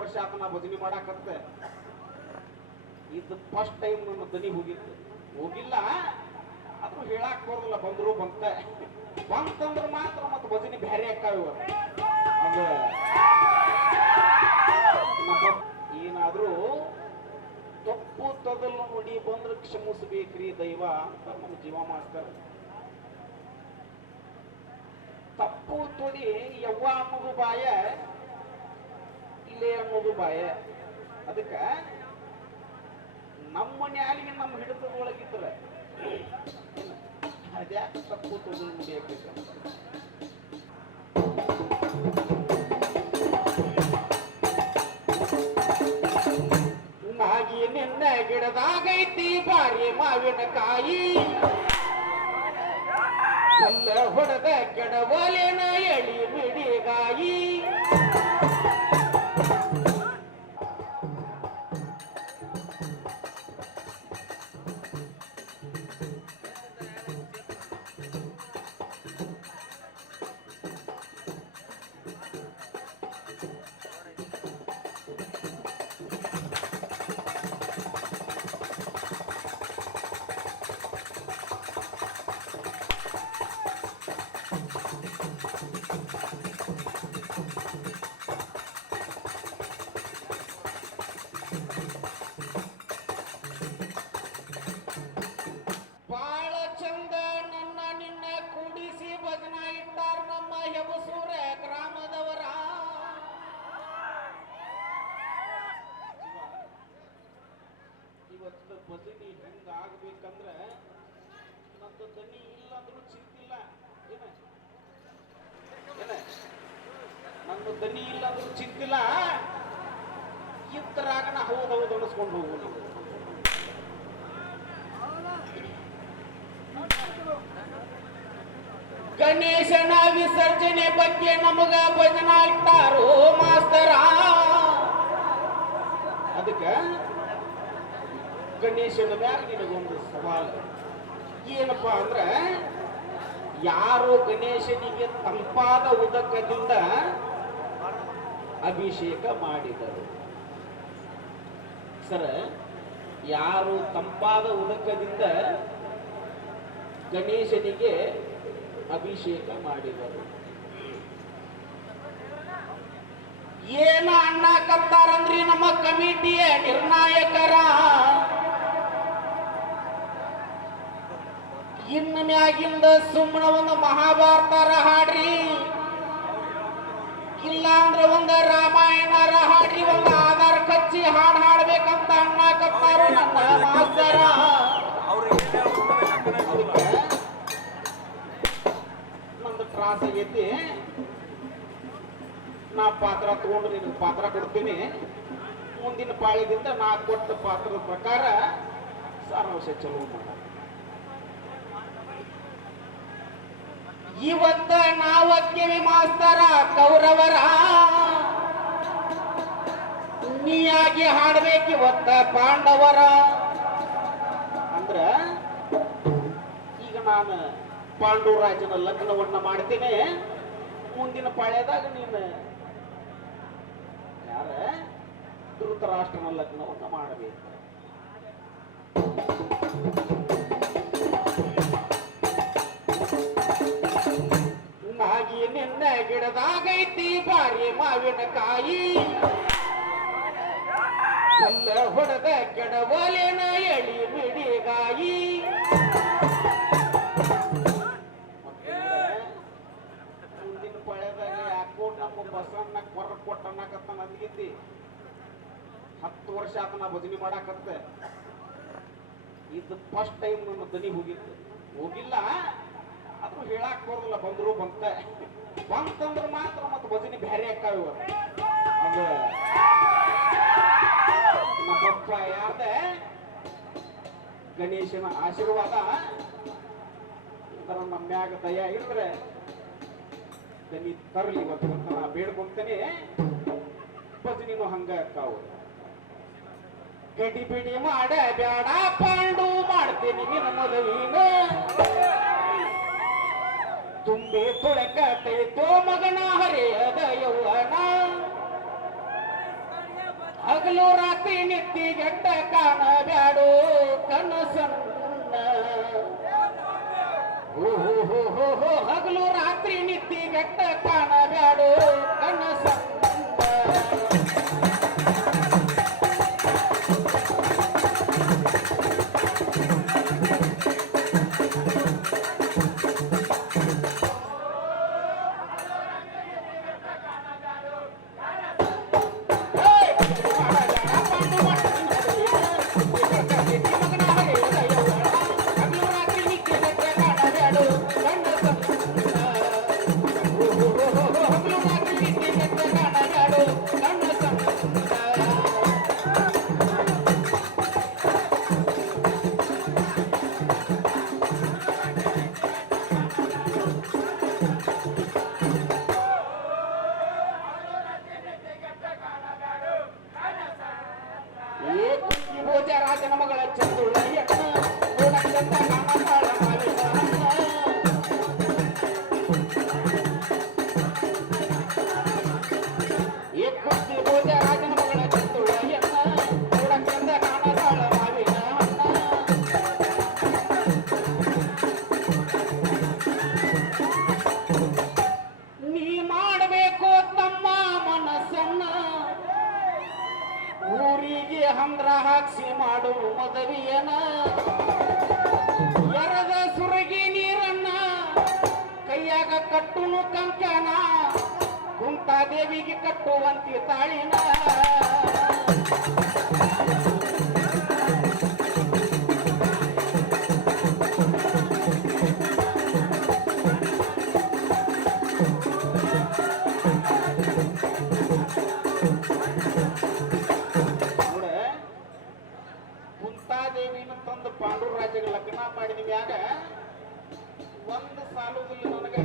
ವರ್ಷ ಆತ ನಾ ಭಜನೆ ಮಾಡಾಕತ್ತೆ. ಇದು ಫಸ್ಟ್ ಟೈಮ್ ನನ್ನ ದನಿ ಹೋಗಿಲ್ಲ. ಆದ್ರೂ ಹೇಳಾಕ್ ಬರೋದಿಲ್ಲ, ಬಂದ್ರು ಬಂತಂದ್ರ ಮಾತ್ರ ಮತ್ತೆ ಭಜನೆ ಬ್ಯಾರೆ ಅಕ್ಕಾವ. ಏನಾದ್ರೂ ತಪ್ಪು ತೊದಲು ನುಡಿ ಬಂದ್ರೆ ಕ್ಷಮಿಸಬೇಕ್ರಿ ದೈವ ಅಂತ ನಮ್ಮ ಜೀವ ಮಾಸ್ತರ್. ತಪ್ಪು ತುಡಿ ಯವ್ವ ಅನ್ನೋದು ಬಾಯ, ಇಲ್ಲೇ ಅನ್ನೋದು ಬಾಯ. ಅದಕ್ಕ ನಮ್ಮ ನ್ಯಾಲಿಗೆ ನಮ್ಮ ಹಿಡಿತದೊಳಗಿದ್ರ ಅದ್ಯಾಕೆ ತಪ್ಪು ತೊದಲು ನುಡಿ ಹಾಕ್ಬೇಕಂತ. ನಾಗಿ ನಿನ್ನ ಗಿಡದಾಗೈತಿ ಬಾರಿ ಮಾವಿನಕಾಯಿ, ಕಲ್ಲ ಹೊಡೆದ ಕೆಡವಲೇನ ಎಳಿ ಮಿಡಿಗಾಯಿ. ಭಜನೆ ಹೆಂಗ ಆಗ್ಬೇಕಂದ್ರೆ ನಂದು ದನಿ ಇಲ್ಲ ಅಂದ್ರೂ ಚಿಂತಿಲ್ಲ. ನಂದು ದನಿ ಇಲ್ಲ ಅಂದ್ರೂ ಚಿಂತಿಲ್ಲ. ಇತ್ತರಾಗಣ ಹೌದೌದು ಅನಿಸ್ಕೊಂಡು ಹೋಗು. ಗಣೇಶನ ವಿಸರ್ಜನೆ ಬಗ್ಗೆ ನಮಗ ಭಜನ ಇಟ್ಟಾರೋ ಮಾಸ್ತರ. ಅದಕ್ಕೆ ಗಣೇಶನ ಮ್ಯಾಗ ನಿನಗೊಂದು ಸವಾಲು ಏನಪ್ಪಾ ಅಂದ್ರೆ, ಯಾರು ಗಣೇಶನಿಗೆ ತಂಪಾದ ಉದಕದಿಂದ ಅಭಿಷೇಕ ಮಾಡಿದರು ಸರ, ಯಾರು ತಂಪಾದ ಉದಕದಿಂದ ಗಣೇಶನಿಗೆ ಅಭಿಷೇಕ ಮಾಡಿದರು? ಏನ ಅನ್ನಕತ್ತಾರಂದ್ರಿ ನಮ್ಮ ಕಮಿಟಿಯ ನಿರ್ಣಾಯಕರ. ಇನ್ನು ಮ್ಯಾಗಿಂದ ಸುಮ್ಮನ ಒಂದು ಮಹಾಭಾರತರ ಹಾಡ್ರಿ, ಇಲ್ಲ ಅಂದ್ರೆ ಒಂದು ರಾಮಾಯಣರ ಹಾಡ್ರಿ, ಒಂದು ಆಧಾರ ಕಚ್ಚಿ ಹಾಡ್ಬೇಕಂತ ಅನ್ನಕತ್ತಾರು ನನ್ನ ಮಾಸ್ತರ. ನಂದು ತ್ರಾಸ ಆಗೈತಿ. ನಾ ಪಾತ್ರ ತಗೊಂಡು ನಿನಗೆ ಪಾತ್ರ ಕೊಡ್ತೀನಿ. ಮುಂದಿನ ಪಾಳಿದಿಂದ ನಾ ಕೊಟ್ಟ ಪಾತ್ರದ ಪ್ರಕಾರ ಸಾರಾಂಶ ಚಲೋ ಮಾಡ. ಇವತ್ತ ನಾವಕ್ಕಿವಿ ಮಾಸ್ತರ ಕೌರವರ, ನೀಯಾಗಿ ಹಾಡ್ಬೇಕಿವತ್ತ ಪಾಂಡವರ. ಅಂದ್ರ ಈಗ ನಾನು ಪಾಂಡುರಾಜನ ಲಗ್ನವನ್ನ ಮಾಡ್ತೇನೆ, ಮುಂದಿನ ಪಾಳ್ಯದಾಗ ನೀನು ಯಾರ ಧೃತರಾಷ್ಟ್ರನ ಲಗ್ನವನ್ನ ಮಾಡಬೇಕು. ನಾಗಿ ನಿನ್ನ ಗಿಡದಾಗೈತಿ ಬಾರಿ ಮಾವಿನಕಾಯಿ, ಕಲ್ಲ ಹೊಡೆದ ಕೆಡವಲೇನ ಎಳಿ ಮಿಡಿಗಾಯಿ. ಮುಂದಿನ ಪಳ್ಯದಾಗ ಯಾಕೋ ನಮ್ಮ ಬಸವಣ್ಣ ಕೊರ ಕೊಟ್ಟನ್ನಕತ್ತ ನನ್ಗಿದ್ದಿ. 10 ವರ್ಷ ಆತ ನಾ ಭಜನೆ ಮಾಡಾಕತ್ತೆ. ಇದು ಫಸ್ಟ್ ಟೈಮ್ ನನ್ನ ದನಿ ಹೋಗಿಲ್ಲ. ಆದ್ರೂ ಹೇಳಾಕ್ ಬರೋದಿಲ್ಲ, ಬಂದ್ರು ಬಂತಂದ್ರ ಮಾತ್ರ ಮತ್ತೆ ಭಜನೆ ಬ್ಯಾರೆ ಅಕ್ಕಾವ. ನಮ್ಮಪ್ಪ ಯಾರ್ದ ಗಣೇಶನ ಆಶೀರ್ವಾದ ನಮ್ಮ ಮ್ಯಾಗ ದಯ ಇದ್ರೆ ದನಿ ತರಲಿ ಇವತ್ತು ಅಂತ ನಾ ಬೇಡ್ಕೊಂತೇನೆ. ಭಜನಿನೂ ಹಂಗ ಅಕ್ಕಾವು. ಗಡಿ ಬಿಡಿ ಮಾಡ ಬ್ಯಾಡ ಪಾಂಡು ಮಾಡ್ತೀನಿ ನಿನ್ನ ಮದುವಿನ, ತುಂಬಿ ತೊಳಕತೈತೋ ಮಗನ ಹರಿಯದ ಯೌವನ. ಹಗಲು ರಾತ್ರಿ ನಿತ್ತಿಗೆಟ್ಟ ಕಾಣಬ್ಯಾಡು ಕನಸನ್ನ ಹಗಲು ರಾತ್ರಿ ನಿತ್ತಿಗೆಟ್ಟ ಕಾಣಬ್ಯಾಡು ಕನಸನ್ನ ರಾಜನ ಮಗಳ ಚಂದುಳ್ಳ ರಾಜನ ಮಗಳ ಚಂದುಳ್ಳ ಚಂದ ಕಾಣತಾಳ ಮಾವಿನ ನೀ ಮಾಡಬೇಕು ತಮ್ಮ ಮನಸ್ಸನ್ನ ಊರಿಗೆ ಹಂದ್ರ ಹಾಕ್ಸಿ ಮಾಡು ಮದವಿಯನ ಎರದ ಸುರಗಿ ನೀರನ್ನ ಕೈಯಾಗ ಕಟ್ಟುನು ಕಂಕಣ ಕುಂತಾದೇವಿಗೆ ಕಟ್ಟುವಂತಿ ತಾಳಿನ ಕುಂತಾದೇವಿನ ತಂದು ಪಾಂಡೂರು ರಾಜ್ಯಕ್ಕೆ ಲಗ್ನ ಮಾಡಿದ ಮ್ಯಾಗ ಒಂದು ಸಾಲುದಿಲ್ಲ ನನಗ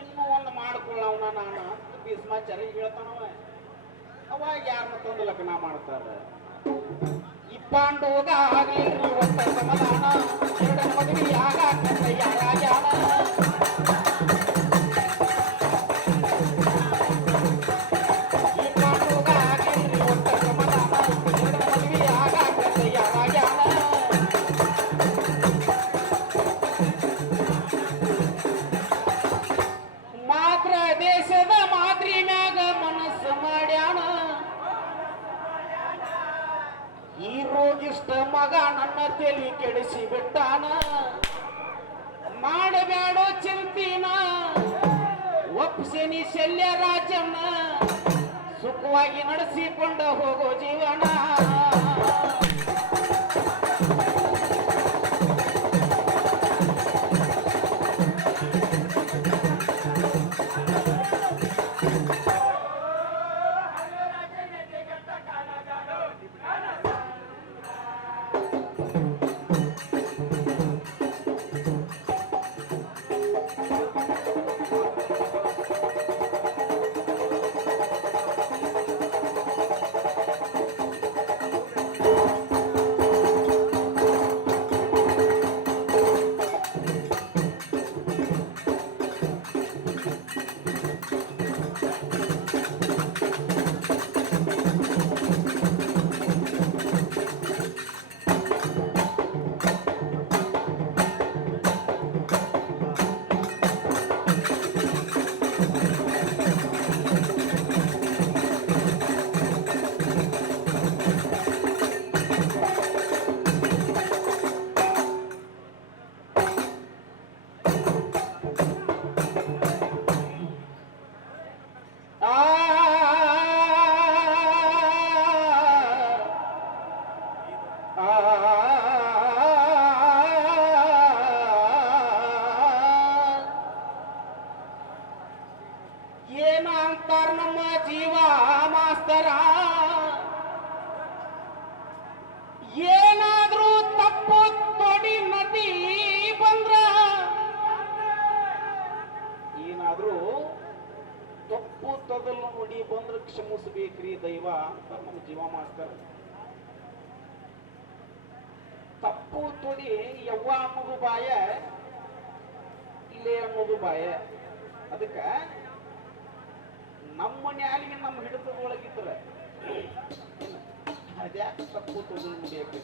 ಇನ್ನೂ ಒಂದು ಮಾಡ್ಕೊಳ್ಳವನ ನಾನು ಅಂತ ಭೀಷ್ಮಾಚಾರ್ಯ ಹೇಳ್ತಾನವ. ಅವಾಗ ಯಾರನ್ನ ತಂದು ಲಗ್ನ ಮಾಡ್ತಾರ? ಈ ಪಾಂಡೂಗ ಆಗ್ಲಿಲ್ರಿ ಒಟ್ಟ ಸಮಾಧಾನ ಎರಡನ ಮದುವೆ ಆಗಾಕಂತ ಯಾರಾಗ್ಯಾನ ದೇಶದ ಮಾದ್ರಿ ಮ್ಯಾಗ ಮನಸ್ಸು ಮಾಡ್ಯಾನ ಈ ರೋಗಿಷ್ಟ ಮಗ ನನ್ನ ತಲೆ ಕೆಡಿಸಿ ಬಿಟ್ಟಾನ ಮಾಡಬೇಡೋ ಚಿಂತಿನ ಒಪ್ಪಿಸೇನಿ ಶಲ್ಯ ರಾಜನ್ನ ಸುಖವಾಗಿ ನಡೆಸಿಕೊಂಡು ಹೋಗೋ ಜೀವನ ಏನ ಅಂತಾರ ನಮ್ಮ ಜೀವ ಮಾಸ್ತರ ಏನಾದ್ರೂ ತಪ್ಪು ತೊಡಿ ನದಿ ಬಂದ್ರ ಏನಾದ್ರೂ ತಪ್ಪು ತೊದಲು ನುಡಿ ಬಂದ್ರ ಕ್ಷಮಿಸಬೇಕ್ರಿ ದೈವ ಅಂತ ನಮ್ಮ ಜೀವ ಮಾಸ್ತರ. ತಪ್ಪು ತೊಡಿ ಯವ್ವ ಅನ್ನೋದು ಬಾಯ ಇಲ್ಲೇ ಅನ್ನೋದು ಬಾಯ. ಅದಕ್ಕ ನಮ್ಮ ನ್ಯಾಲಿಗೆ ನಮ್ಮ ಹಿಡಿತದೊಳಗಿದ್ರೆ ಎಷ್ಟ ಕೂತು ಮುಡಿಯಕ್ಕೆ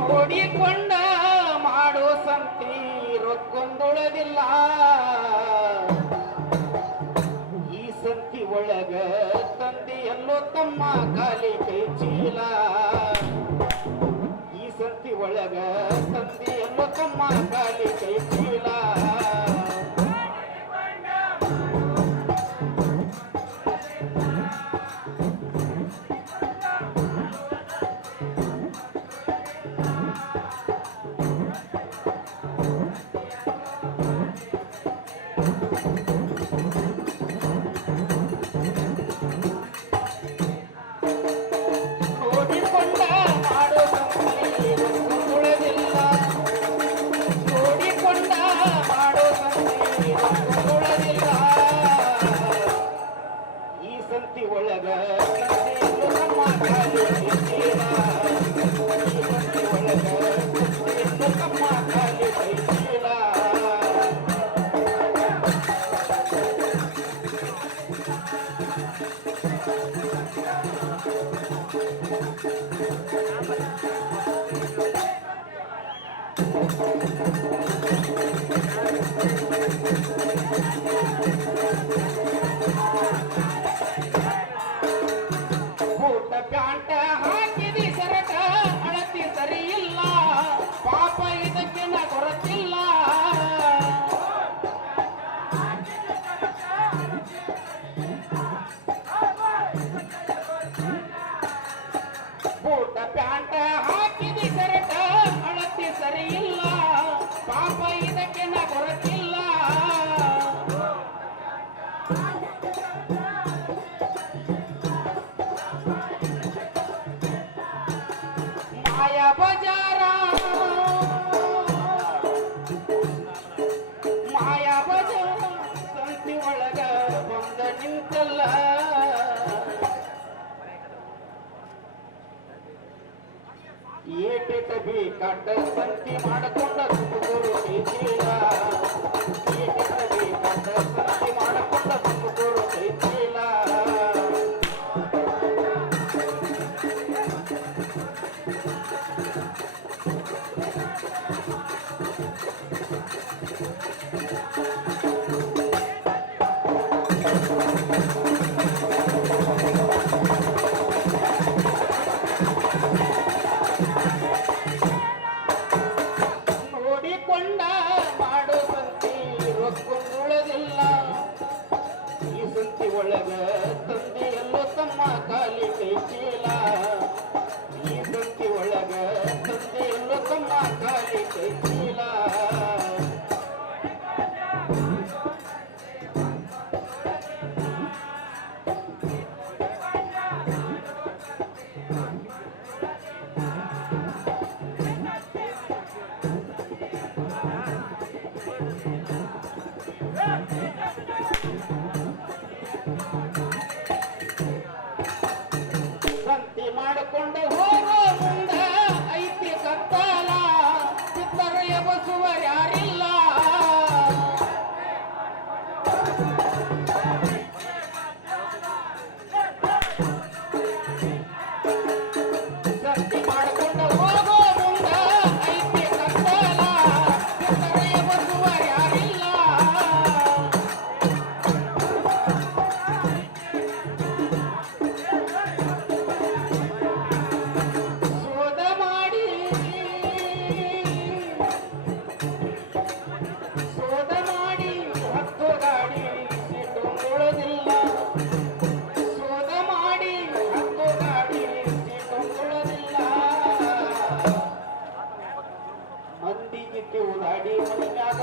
ನೋಡಿಕೊಂಡ ಮಾಡೋ ಸಂತಿ ರೊಕ್ಕೊಂದೊಳಗಿಲ್ಲ ಈ ಸಂತಿ ಒಳಗ ತಂದೆ ಎಲ್ಲೋ ತಮ್ಮ ಕಾಲಿ ಕೈ ಚೀಲ ಈ ಸಂತಿ ಒಳಗ ತಂದೆ ಎಲ್ಲೋ ತಮ್ಮ ಕಾಲಿ ಕೈ ಚೀಲ ಬೂಟ ಪ್ಯಾಂಟ ಹಾಕಿದಿ ಸರಕ ಅಳತಿ ಸರಿ ಇಲ್ಲ ಪಾಪ ಇದಕ್ಕೆ ನಾ ಕೊರತಿಲ್ಲ ಬೂಟ ಪ್ಯಾಂಟ ಹಾಕಿದಿ ಸರಕ ಅಳತಿ ಸರಿ ಇಲ್ಲ ಪಾಪ ಇದಕ್ಕೆ ನಾ ಕೊರತಿಲ್ಲ ಮಾಯಾ ಬಜಾರ ಮಾಯಾ ಬಜಾರ ಸಂತಿ ಒಳಗ ಬಂದ ನಿಂತಲ್ಲ ಏಟೆಟ ಬೇಕಾಟ ಸಂತಿ ಮಾಡಿಕೊಂಡ ತುಮಕೂರು ಕೈಚೀಲ ಏಟೆಟ ಬೇಕಾಟ ಸಂತಿ ಮಾಡಿಕೊಂಡ ತುಮಕೂರು ಕೈಚೀಲ ನೋಡಿಕೊಂಡ ಮಾಡೋ ಸಂತಿ ರೊಕ್ಕೊಂದುಳದಿಲ್ಲ ಈ ಸಂತಿ ಒಳಗ ತಂದೆ ಎಲ್ಲೋ ತಮ್ಮ ಕಾಲಿ ಕೈ ಚೀಲ ಈ ಸಂತಿ ಒಳಗ ತಂದೆ ಎಲ್ಲೋ ತಮ್ಮ ಕಾಲಿ ಕೈ ಚೀಲ ಸಂತಿ ಮಾಡಿಕೊಂಡು ಹೋಗೋ ಮುಂದ ಐತಿ ಕತ್ತಾಲ ಚಿತ್ತರ ಎಬಸುವ ಯಾರಿಲ್ಲ ಸಂತಿ ಮಾಡಿಕೊಂಡು ಹೋಗೋ ಮುಂದ ಐತಿ ಕತ್ತಾಲ ಚಿತ್ತರ ಎಬಸುವ ಯಾರಿಲ್ಲ ಶೋಧ ಮಾಡಿ ಹತ್ತು ಗಾಡಿ ಸೀಟು ಉಳಿದಿಲ್ಲ ಶೋಧ ಮಾಡಿ ಹತ್ತು ಗಾಡಿ ಸೀಟು ಉಳಿದಿಲ್ಲ ಮಂದಿಗೆ ಉದಾಡಿ ಮನೆಯಾಗ